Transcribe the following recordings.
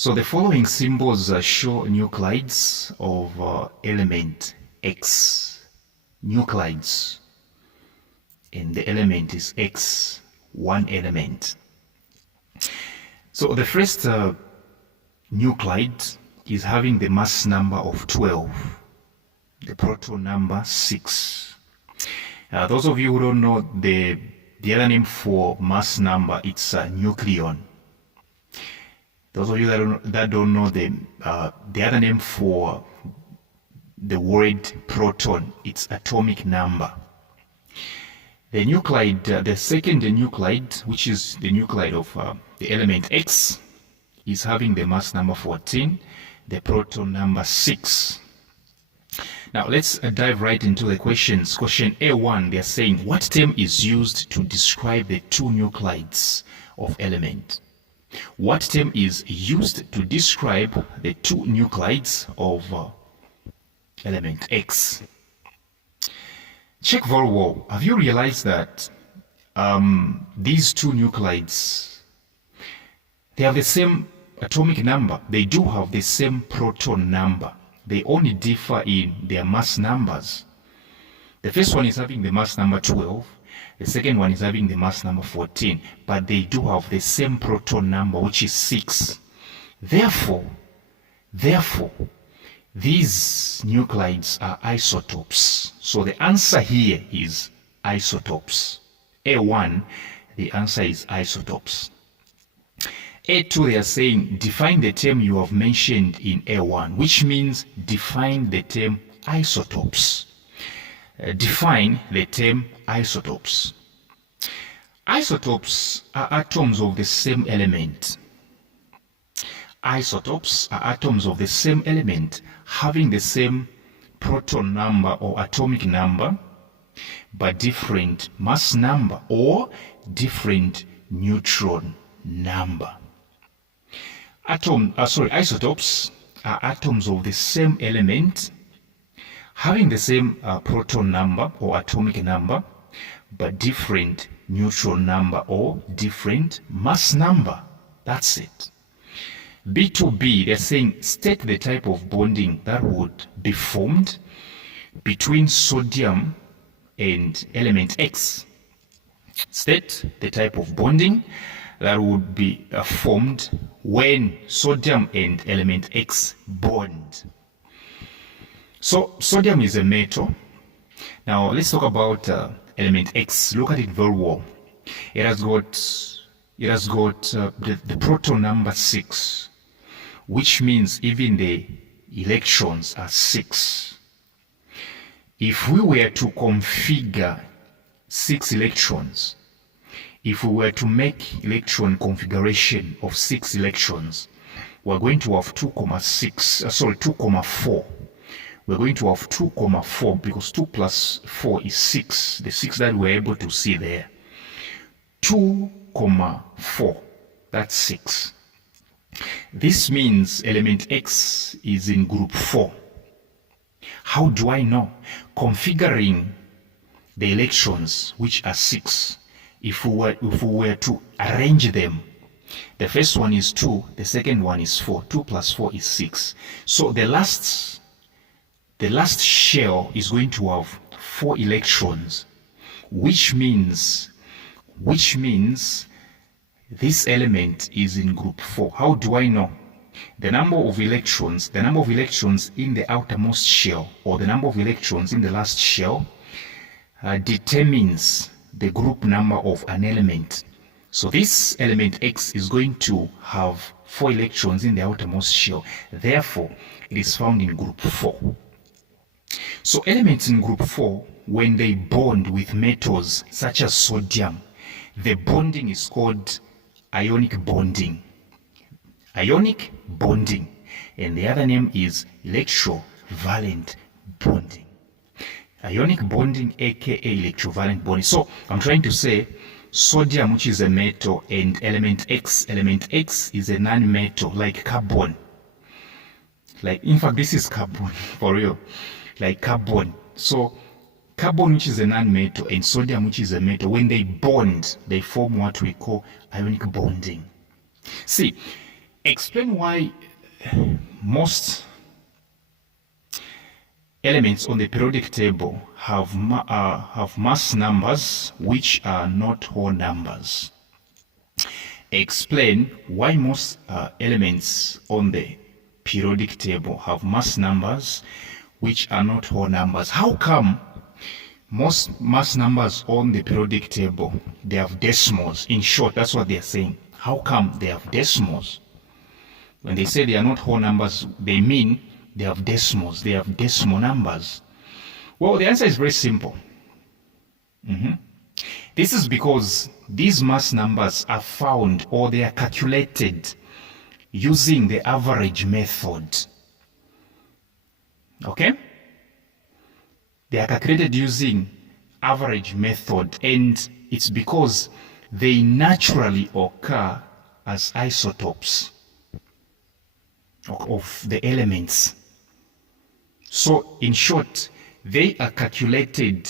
So the following symbols show nuclides of element X. Nuclides. And the element is X, one element. So the first nuclide is having the mass number of 12, the proton number 6. Those of you who don't know the other name for mass number, it's a nucleon. Those of you that don't know the other name for the word proton, it's atomic number. The nuclide, the second nuclide, which is the nuclide of the element X, is having the mass number 14, the proton number 6. Now let's dive right into the questions. Question A1, they're saying, what term is used to describe the two nuclides of element? What term is used to describe the two nuclides of element X? Check very well. Have you realized that these two nuclides, they have the same atomic number? They do have the same proton number. They only differ in their mass numbers. The first one is having the mass number 12. The second one is having the mass number 14. But they do have the same proton number, which is 6. Therefore, these nuclides are isotopes. So the answer here is isotopes. A1, the answer is isotopes. A2, they are saying, define the term you have mentioned in A1, which means define the term isotopes. Define the term isotopes. Isotopes are atoms of the same element. Isotopes are atoms of the same element having the same proton number or atomic number, but different mass number or different neutron number. Isotopes are atoms of the same element having the same proton number or atomic number, but different neutron number or different mass number. That's it. B2B, they're saying, state the type of bonding that would be formed between sodium and element X. State the type of bonding that would be formed when sodium and element X bond. So sodium is a metal. Now let's talk about element X. Look at it very well. It has got the proton number 6, which means even the electrons are 6. If we were to configure 6 electrons, if we were to make electron configuration of 6 electrons, we're going to have 2,4. We're going to have 2,4 because 2 plus 4 is 6. The 6 that we're able to see there. 2,4. That's 6. This means element X is in group 4. How do I know? Configuring the electrons, which are 6, if we were to arrange them, the first one is 2, the second one is 4. 2 plus 4 is 6. So the last shell is going to have 4 electrons, which means this element is in group 4. How do I know? The number of electrons in the outermost shell, or the number of electrons in the last shell, determines the group number of an element. So this element X is going to have 4 electrons in the outermost shell. Therefore, it is found in group 4. So elements in group 4, when they bond with metals such as sodium, the bonding is called ionic bonding. Ionic bonding. And the other name is electrovalent bonding. Ionic bonding, aka electrovalent bonding. So I'm trying to say sodium, which is a metal, and element X is a non-metal, like carbon. Like, in fact, this is carbon for real, like carbon. So carbon, which is a non-metal, and sodium, which is a metal, when they bond, they form what we call ionic bonding. See, Explain why most elements on the periodic table have mass numbers which are not whole numbers. Explain why most elements on the periodic table have mass numbers which are not whole numbers. How come most mass numbers on the periodic table, they have decimals? In short, that's what they're saying. How come they have decimals? When they say they are not whole numbers, they mean they have decimals. They have decimal numbers. Well, the answer is very simple. This is because these mass numbers are found, or they are calculated using the average method. Okay? They are calculated using average method, and it's because they naturally occur as isotopes of the elements. So in short, they are calculated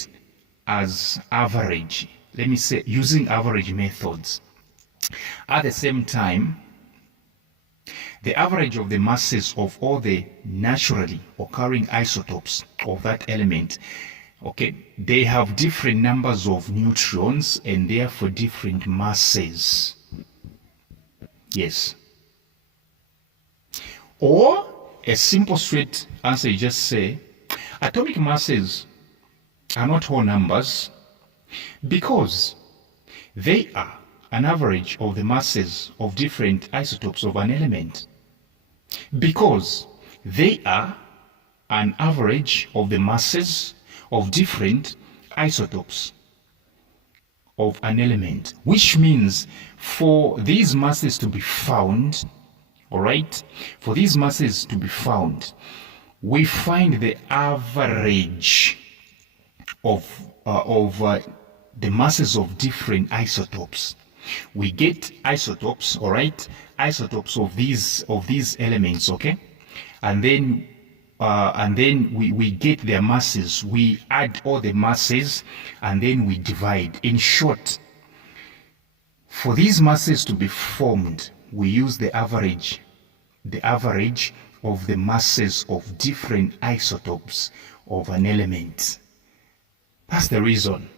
as average, let me say, using average methods. At the same time, the average of the masses of all the naturally occurring isotopes of that element, okay, they have different numbers of neutrons and therefore different masses. Yes. Or a simple straight answer, you just say atomic masses are not whole numbers because they are an average of the masses of different isotopes of an element. Because they are an average of the masses of different isotopes of an element, which means for these masses to be found, all right, for these masses to be found, we find the average of the masses of different isotopes. We get isotopes, all right, isotopes of these elements, okay, and then we get their masses. We add all the masses and then we divide. In short, for these masses to be formed, we use the average of the masses of different isotopes of an element. That's the reason.